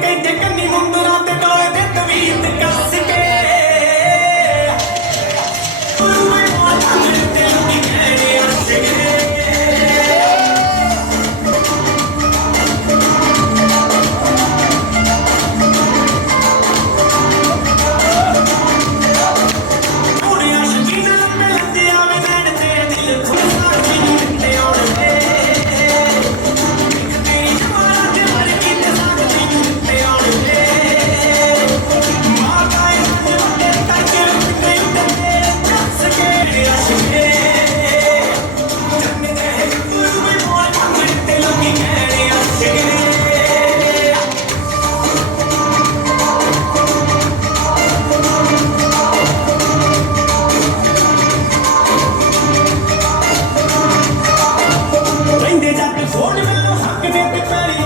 ਕਹਿੰਦੇ ਕੰਨੀ ਮੁੰਦਰਾਂ ਤੇ ਕਾਲੇ ਦੇ ਤਵੀਤ many